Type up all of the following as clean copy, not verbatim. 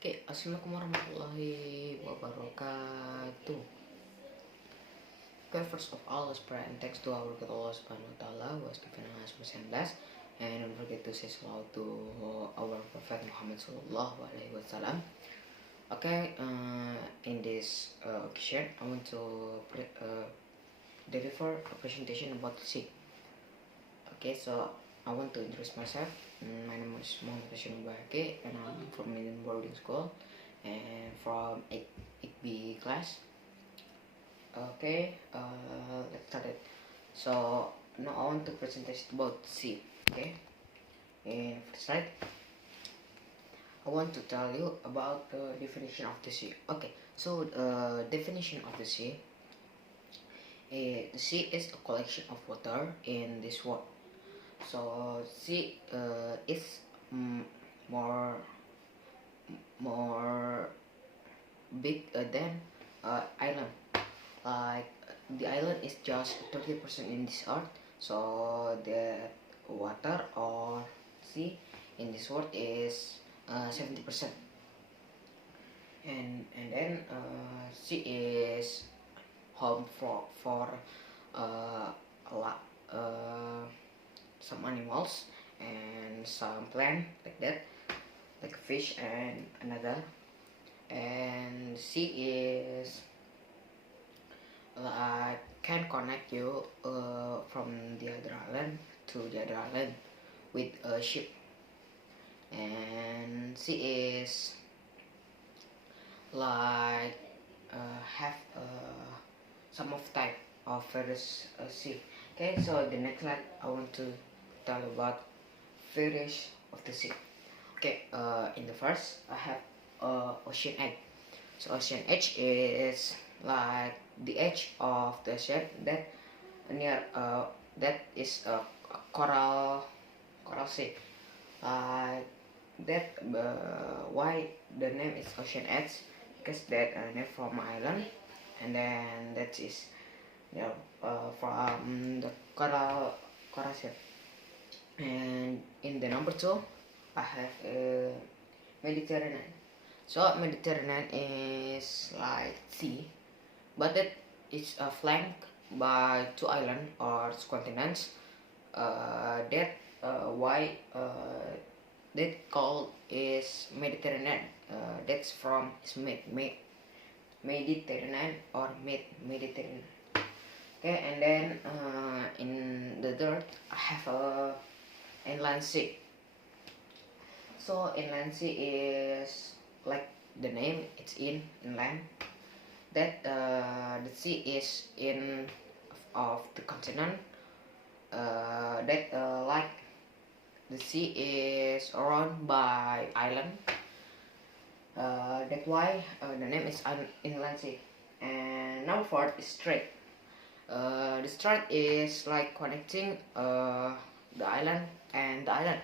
Oke, assalamualaikum warahmatullahi wabarakatuh. Okay, first of all, let's pray and thanks to our God Allah Subhanahu wa Taala who has given us percent blessed, and don't forget to say salawat to our Prophet Muhammad Sallallahu Alaihi Wasallam. Okay, in this occasion, I want to deliver a presentation about sea. Okay, so I want to introduce myself. My name is Muhammad Hashim Bahake, and I'm from Indian boarding school and from 8B class. Okay, let's start it. So now I want to present about sea. Okay, and first slide, I want to tell you about the definition of the sea. Okay, so definition of the sea. The sea is a collection of water in this world. So sea is more big than island. Like the island is just 30% in this earth, so the water or sea in this world is 70%. And then sea is home for a lot some animals and some plant like that, like fish and another. And sea is can connect you from the other island to the other island with a ship. And sea is like have some of type of various sea. Okay, so the next slide I want to tell about various of the sea. Okay, in the first I have ocean edge. So ocean edge is like the edge of the ocean that near that is a coral sea. That why the name is ocean edge, because that name from island, and then that is from the coral shape. And in the number 2 I have Mediterranean. So Mediterranean is like sea, but it is flanked by 2 islands or continents. That why that called is Mediterranean. That's from is Mediterranean or Mediterranean. Okay, and then in the third I have a inland sea. So inland sea is like the name, it's inland. That the sea is in of the continent. That like the sea is surrounded by island. That's why the name is inland sea. And number 4 is strait. The strait is like connecting the island and the island.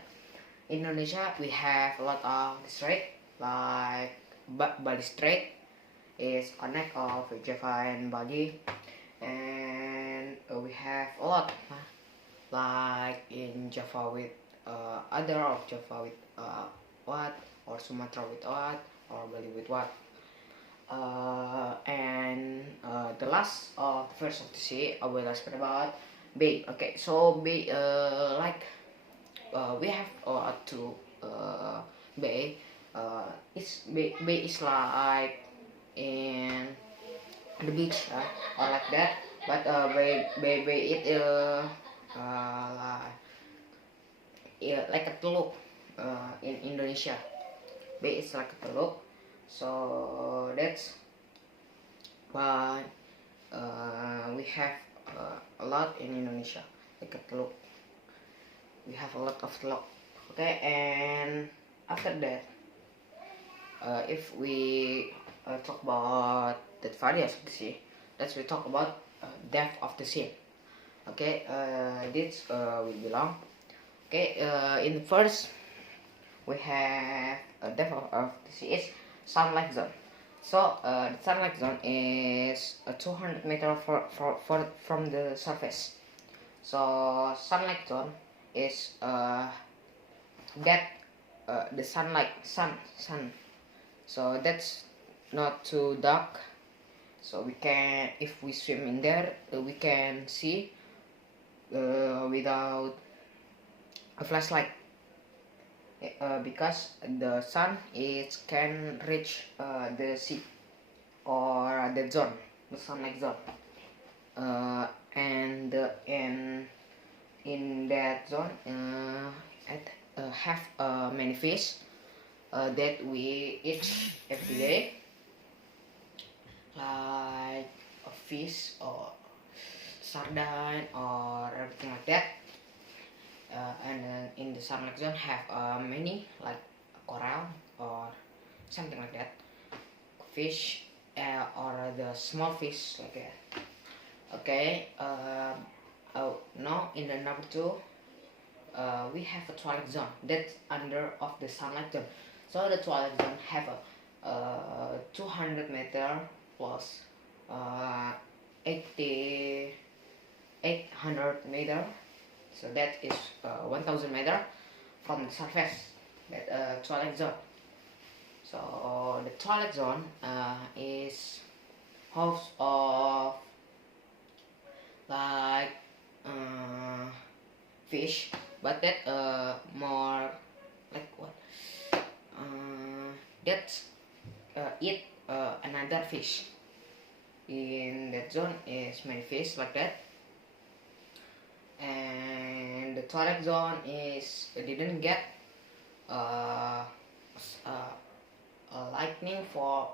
In Indonesia we have a lot of strait, like Bali Strait is connect of Java and Bali, and we have a lot like in Java with other of Java with what, or Sumatra with what, or Bali with what. And the last of the first of the sea I will explain about bay. Okay, so bay like we have two bay. Bay is like in the beach or like that, but bay it like a teluk in Indonesia. Bay is like a teluk, so that's why we have a lot in Indonesia, like a teluk. We have a lot of teluk. Okay, and after that, if we talk about the various of the sea, let's we talk about depth of the sea. Okay, this will belong. Okay, in the first we have a depth of the sea is sunlight zone. So the sunlight zone is 200 meters from the surface. So sunlight zone is that the sun so that's not too dark, so we can, if we swim in there, we can see without a flashlight, because the sun is can reach the sea or the zone, the sunlight zone, and in that zone have many fish that we eat every day, like a fish or sardine or everything like that. And in the sunlight zone have many like coral or something like that, fish or the small fish like that. Okay, now in the number 2, we have a twilight zone that's under of the sunlight zone. So the twilight zone have a 200 meter plus 800 meter, so that is 1000 meter from the surface, that twilight zone. So the twilight zone is house of like fish, but that more like what that eat another fish. In that zone is many fish like that, and the twilight zone is didn't get lightning for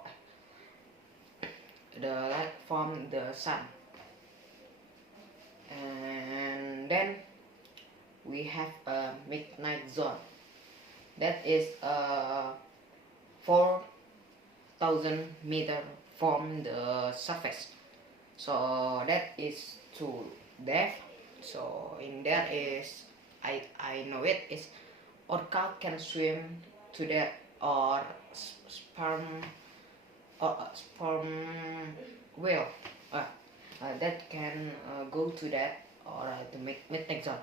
the light from the sun. And then we have a midnight zone that is 4000 meter from the surface, so that is too depth. So in there is I know it is orca can swim to that, or sperm whale that can go to that, or the midnight zone.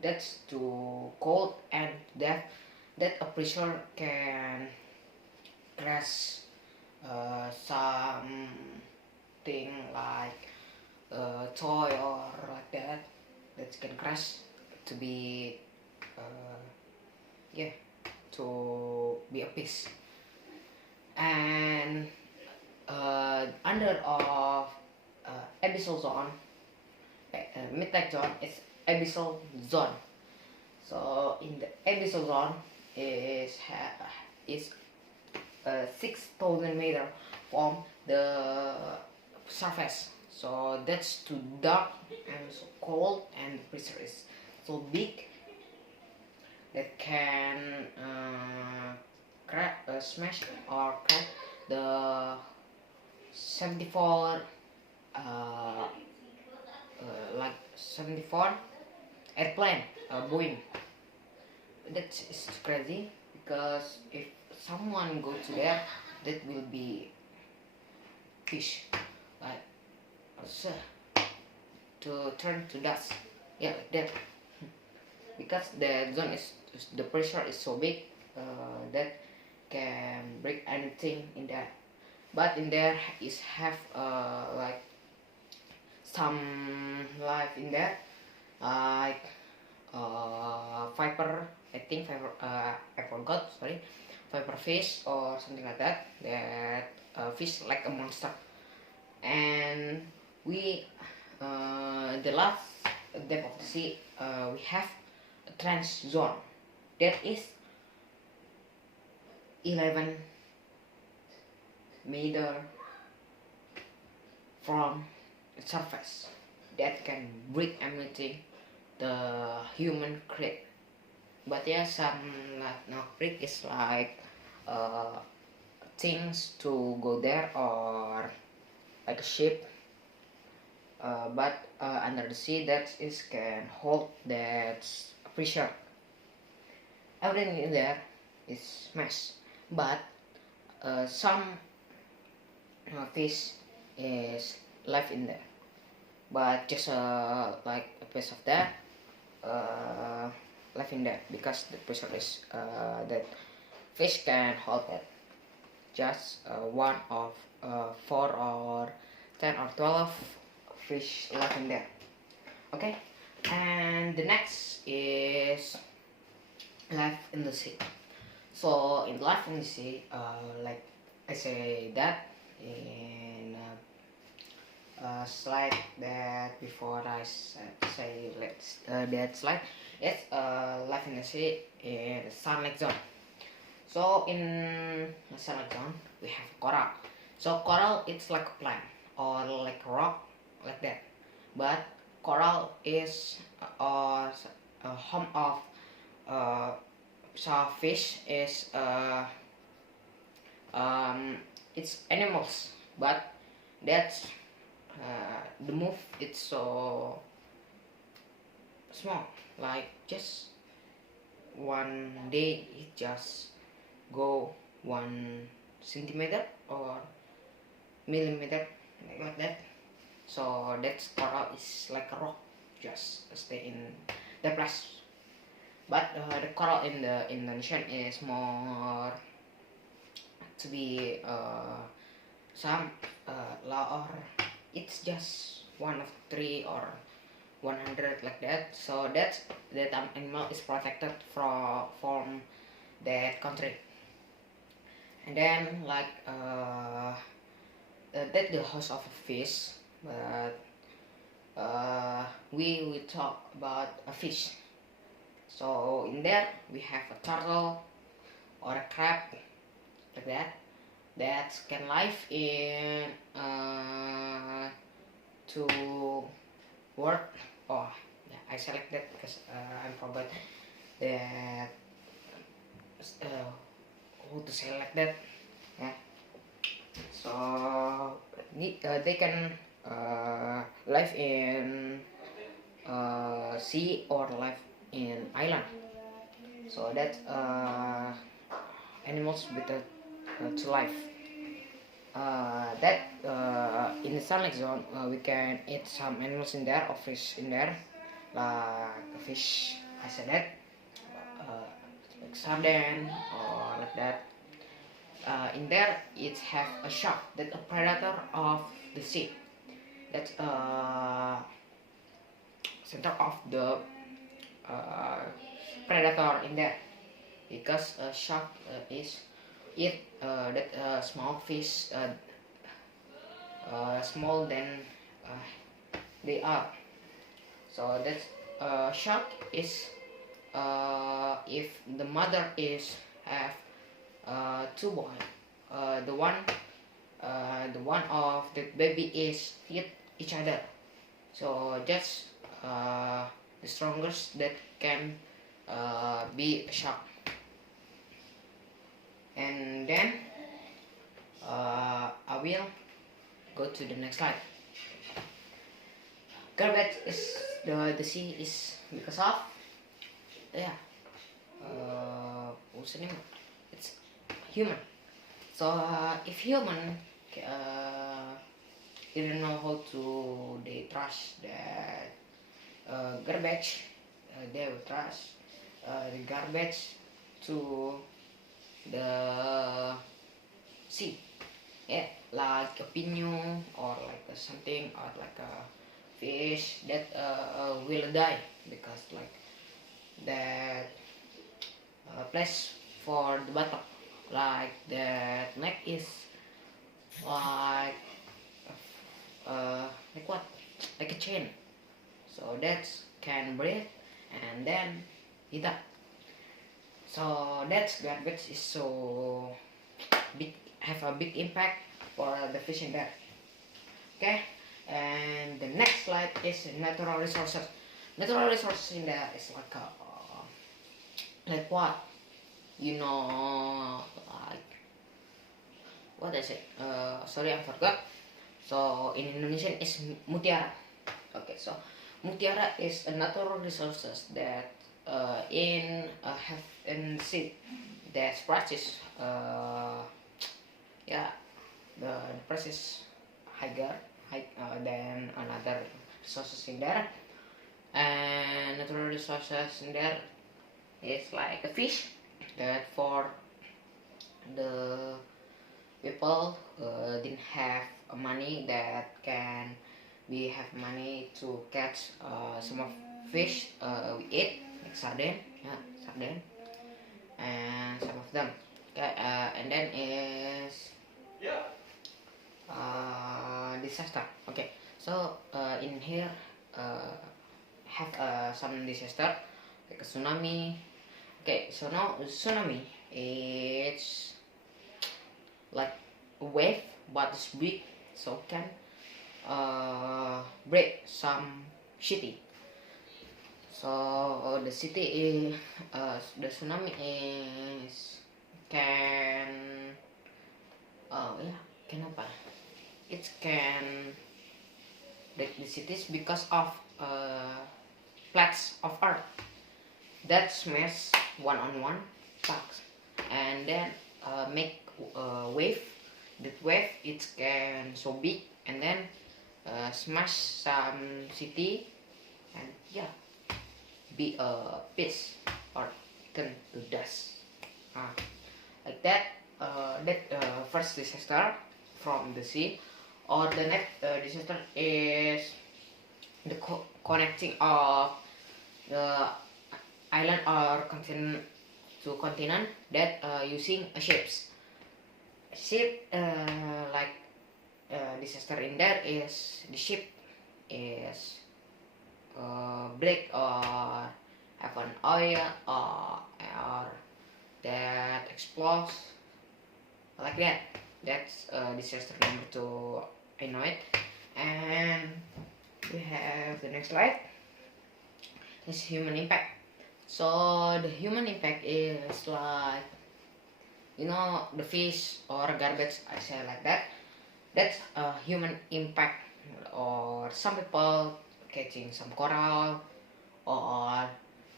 That's too cold and that a pressure can crash something like a toy or like that can crash to be yeah, to be a piece. And under of abyssal zone, midnight zone is abyssal zone. So in the abyssal zone is 6000 meter from the surface, so that's too dark and so cold, and the pressure is so big that can smash or crack the 74 like 74 airplane, Boeing. That is crazy, because if someone go to there, that will be fish like to turn to dust, yeah, like that. Because the zone is, the pressure is so big that can break anything in there. But in there is have like some life in there, like viper, I think viper, I forgot, sorry, viper fish or something like that. That fish like a monster. And we the last depth of the sea, we have a trans zone that is 11 meter from the surface, that can break anything the human create. But yeah, some like not break is like things to go there, or like a ship, but under the sea that is can hold that pressure. Everything in there is smashed, but some fish is live in there, but just like a piece of that live in there, because the pressure is that fish can hold it. Just one of 4 or 10 or 12 fish left in there. Okay, and the next is life in the sea. So in life in the sea, like I say that in slide that before I say let's that slide, it's life in the sea in the sunlight zone. So in the sunlight zone we have coral. So coral it's like a plant or like a rock like that, but coral is a home of fish is it's animals, but that's the move it's so small, like just one day it just go 1 centimeter or millimeter like that. So that's coral is like a rock, just stay in the place. But the coral in the ocean is more to be some or it's just 1 of 3 or 100 like that. So that animal is protected from that country. And then like that's the house of a fish, but we will talk about a fish. So in there we have a turtle or a crab like that can live in 2 word. Oh yeah, I select that because I forgot that how to select that. Yeah. So they can live in sea or live in island. So that animals with to life. That in the sunlight zone we can eat some animals in there or fish in there, like a fish I said that, like sardine or like that. In there it have a shark, that a predator of the sea. That's center of the predator in there, because a shark is eat that small fish small than they are. So that shark is if the mother is have 2 boys, the one of the baby is eat each other. So that's the strongest that can be a shark. And then I will go to the next slide. Garbage is the sea is because of what's the name? It's human. So if human didn't know how to they trash that garbage, they will trash the garbage to the sea. Yeah, like a pinu or like something or like a fish that will die because like that place for the bottom, like that neck is like like what, like a chain, so that can breathe and then he die. So that garbage is so big, have a big impact for the fish in there. Okay, and the next slide is natural resources. Natural resources in there is like like what, you know, like what is it? Sorry, I forgot. So in Indonesian is mutiara. Okay, so mutiara is a natural resources that have in seed that prices yeah, the price is higher than another resources in there. And natural resources in there is like a fish that for people didn't have money that can we have money to catch some of fish we eat like sardine, yeah, sardine, and some of them. Okay, and then is disaster. Okay, so in here have some disaster like a tsunami. Okay, so now tsunami is like a wave but it's big, so can break some city. So the city is the tsunami is can yeah, kenapa? It can break the cities because of plates of earth that smash one on one parts and then make a wave. That wave it can so big and then smash some city and yeah be a piece or turn to dust. Like that. First disaster from the sea, or the next disaster is the connecting of the island or continent to continent that using ships. Ship like disaster in there is the ship is break or have an oil or that explodes like that. That's disaster number 2. I know it. And we have the next slide. This human impact. So the human impact is like, you know, the fish or garbage, I say like that. That's a human impact, or some people catching some coral, or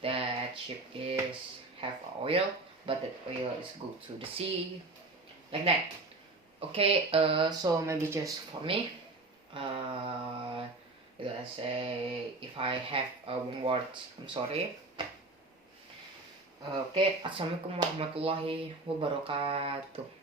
that ship is have oil but that oil is go to the sea like that. Okay, so maybe just for me, let's say if I have one word, I'm sorry. Oke, assalamualaikum warahmatullahi wabarakatuh.